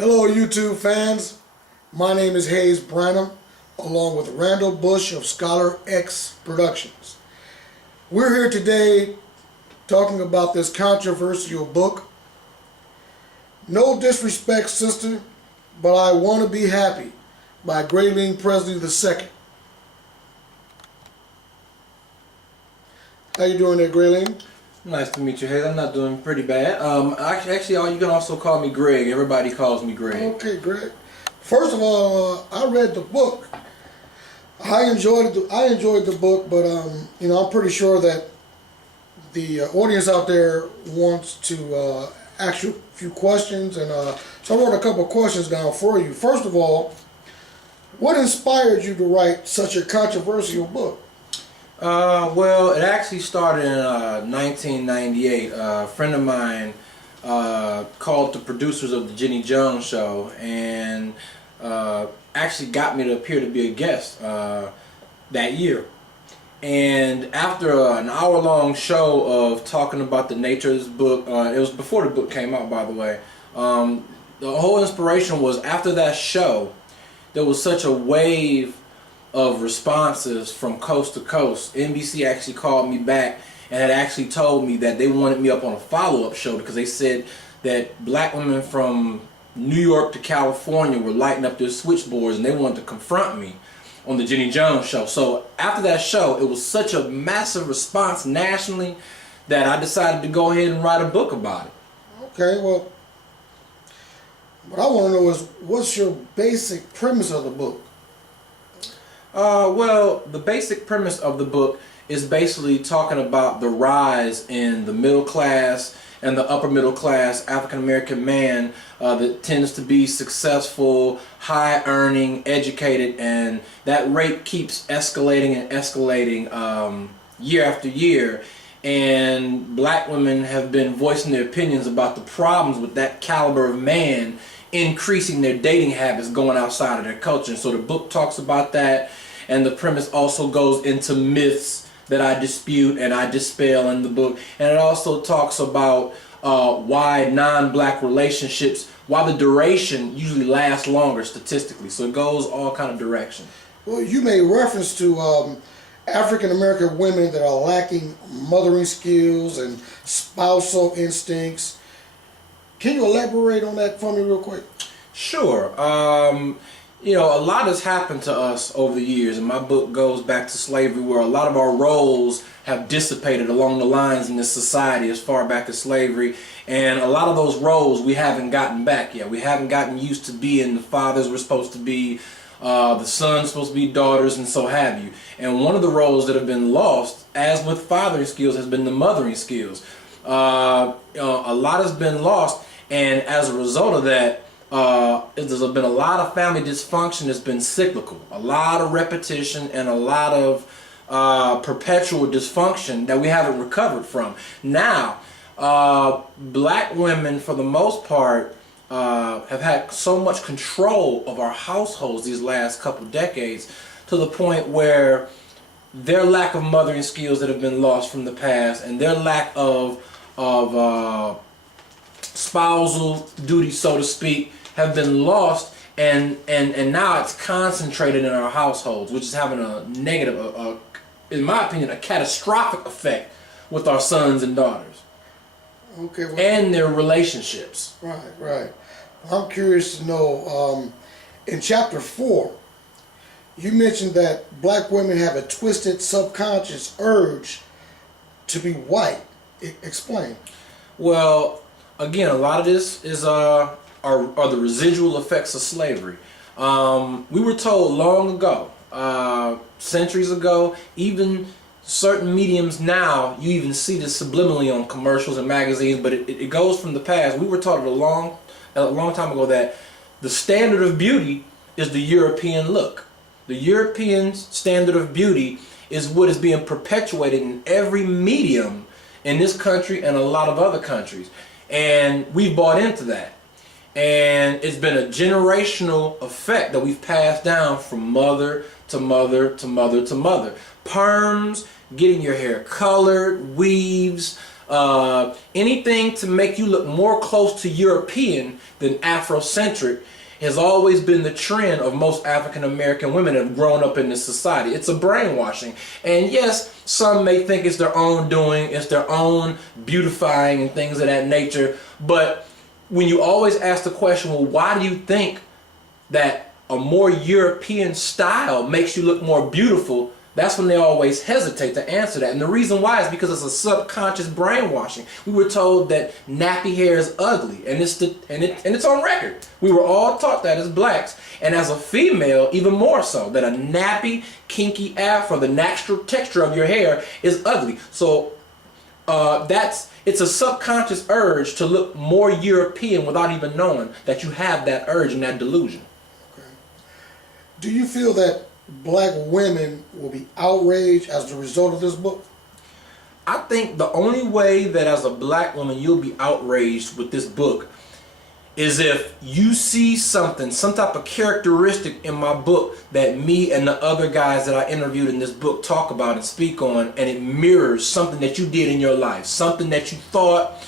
Hello YouTube fans, my name is Hayes Branham along with Randall Bush of Scholar X Productions. We're here today talking about this controversial book, No Disrespect Sista, but I Want to Be Happy by Greyling Presley II. How you doing there, Greyling? Nice to meet you, Hayes. I'm not doing pretty bad. Actually, you can also call me Greg. Everybody calls me Greg. Okay, Greg. First of all, I read the book. I enjoyed the book, but I'm pretty sure that the audience out there wants to ask you a few questions, and so I wrote a couple of questions down for you. First of all, what inspired you to write such a controversial book? Well, it actually started in 1998. A friend of mine called the producers of the Jenny Jones show and actually got me to appear to be a guest that year. And after an hour-long show of talking about the nature of this book, it was before the book came out, by the way, the whole inspiration was after that show, there was such a wave of responses from coast to coast. NBC actually called me back and had actually told me that they wanted me up on a follow-up show because they said that black women from New York to California were lighting up their switchboards and they wanted to confront me on the Jenny Jones show. So after that show, it was such a massive response nationally that I decided to go ahead and write a book about it. Okay, well, what I want to know is, what's your basic premise of the book? Well, the basic premise of the book is basically talking about the rise in the middle class and the upper middle class African American man that tends to be successful, high earning, educated, and that rate keeps escalating and escalating year after year. And black women have been voicing their opinions about the problems with that caliber of man increasing their dating habits going outside of their culture. And so the book talks about that, and the premise also goes into myths that I dispute and I dispel in the book. And it also talks about why non-black relationships, why the duration usually lasts longer statistically. So it goes all kind of direction. Well, you made reference to African American women that are lacking mothering skills and spousal instincts. Can you elaborate on that for me real quick? Sure. A lot has happened to us over the years, and my book goes back to slavery, where a lot of our roles have dissipated along the lines in this society as far back as slavery, and a lot of those roles we haven't gotten back yet. We haven't gotten used to being the fathers we're supposed to be, the sons supposed to be daughters, and so have you. And one of the roles that have been lost, as with fathering skills, has been the mothering skills. A lot has been lost, and as a result of that, there's been a lot of family dysfunction that's been cyclical, a lot of repetition, and a lot of perpetual dysfunction that we haven't recovered from. Now, black women, for the most part, have had so much control of our households these last couple decades, to the point where their lack of mothering skills that have been lost from the past, and their lack of spousal duty, so to speak, have been lost, and now it's concentrated in our households, which is having a negative, in my opinion, a catastrophic effect with our sons and daughters. Okay. Well, and their relationships. Right. I'm curious to know, in chapter 4, you mentioned that black women have a twisted subconscious urge to be white. Explain. Well, again, a lot of this is are the residual effects of slavery. We were told long ago, centuries ago, even certain mediums now, you even see this subliminally on commercials and magazines, but it goes from the past. We were taught a long time ago that the standard of beauty is the European look. The European standard of beauty is what is being perpetuated in every medium in this country and a lot of other countries. And we've bought into that. And it's been a generational effect that we've passed down from mother to mother to mother to mother. Perms, getting your hair colored, weaves, Anything to make you look more close to European than Afrocentric has always been the trend of most African American women that have grown up in this society. It's a brainwashing. And yes, some may think it's their own doing, it's their own beautifying and things of that nature. But when you always ask the question, well, why do you think that a more European style makes you look more beautiful? That's when they always hesitate to answer that. And the reason why is because it's a subconscious brainwashing. We were told that nappy hair is ugly, and it's on record. We were all taught that as blacks, and as a female, even more so, that a nappy, kinky afro, the natural texture of your hair, is ugly. So it's a subconscious urge to look more European without even knowing that you have that urge and that delusion. Okay. Do you feel that black women will be outraged as a result of this book? I think the only way that as a black woman you'll be outraged with this book is if you see something, some type of characteristic in my book that me and the other guys that I interviewed in this book talk about and speak on, and it mirrors something that you did in your life, something that you thought,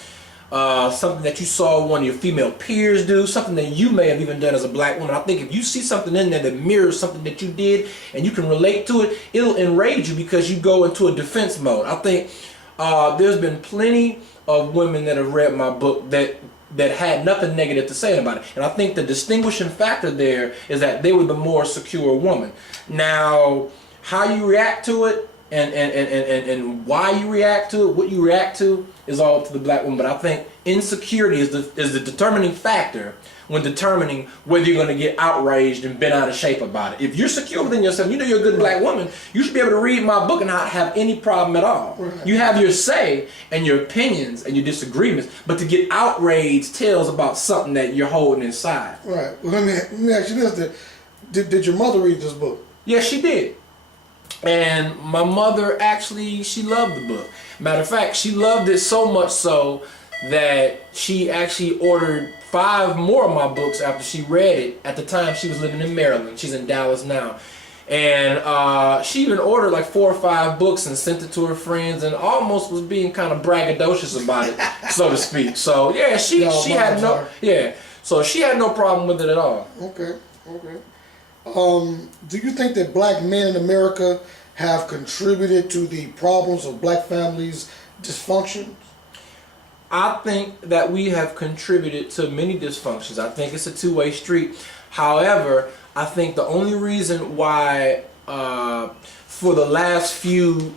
something that you saw one of your female peers do, something that you may have even done as a black woman. I think if you see something in there that mirrors something that you did and you can relate to it, it'll enrage you because you go into a defense mode. I think there's been plenty of women that have read my book that had nothing negative to say about it. And I think the distinguishing factor there is that they were the more secure woman. Now, how you react to it and why you react to it, what you react to, is all up to the black woman. But I think insecurity is the determining factor when determining whether you're going to get outraged and bent out of shape about it. If you're secure within yourself, you know you're a good black woman, you should be able to read my book and not have any problem at all. Right. You have your say and your opinions and your disagreements, but to get outraged tells about something that you're holding inside. Right. Well, let me ask you this. Did your mother read this book? Yes, she did. And my mother actually, she loved the book. Matter of fact, she loved it so much so that she actually ordered 5 more of my books after she read it. At the time, she was living in Maryland. She's in Dallas now. And she even ordered like 4 or 5 books and sent it to her friends, and almost was being kind of braggadocious about it, so to speak. So yeah, she had so she had no problem with it at all. Okay. Do you think that black men in America have contributed to the problems of black families' dysfunction? I think that we have contributed to many dysfunctions. I think it's a two-way street. However, I think the only reason why for the last few,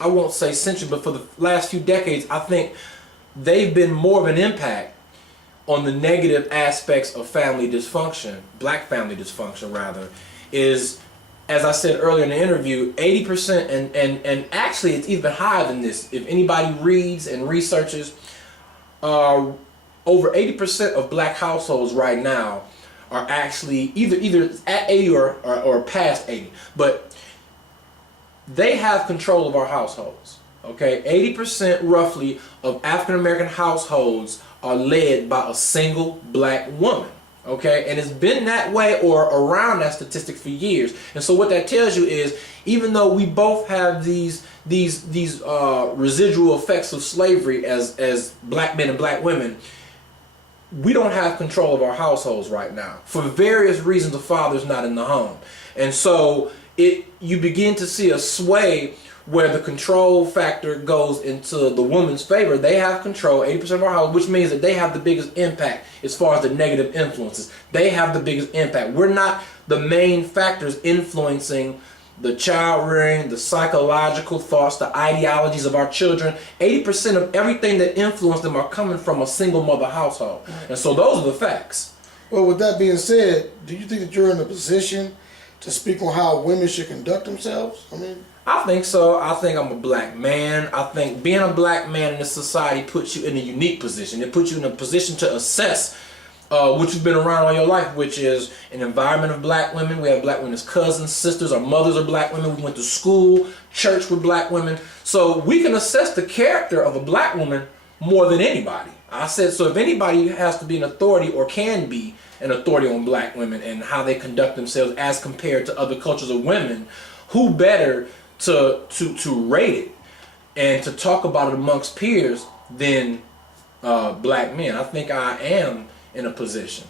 I won't say centuries, but for the last few decades, I think they've been more of an impact on the negative aspects of family dysfunction, black family dysfunction rather, is, as I said earlier in the interview, 80%, and actually it's even higher than this. If anybody reads and researches, over 80% of black households right now are actually either at 80 or past 80, but they have control of our households. Okay, 80% roughly of African American households are led by a single black woman. Okay, and it's been that way or around that statistic for years. And so what that tells you is, even though we both have these residual effects of slavery as black men and black women, we don't have control of our households right now for various reasons. The father's not in the home, and so you begin to see a sway where the control factor goes into the woman's favor. They have control, 80% of our house, which means that they have the biggest impact as far as the negative influences. They have the biggest impact. We're not the main factors influencing the child rearing, the psychological thoughts, the ideologies of our children. 80% of everything that influence them are coming from a single mother household. And so those are the facts. Well, with that being said, do you think that you're in a position to speak on how women should conduct themselves? I think so. I think I'm a black man. I think being a black man in this society puts you in a unique position. It puts you in a position to assess what you've been around all your life, which is an environment of black women. We have black women as cousins, sisters. Our mothers are black women. We went to school, church with black women. So we can assess the character of a black woman more than anybody. I said, so if anybody has to be an authority or can be an authority on black women and how they conduct themselves as compared to other cultures of women, who better to rate it and to talk about it amongst peers than black men. I think I am in a position.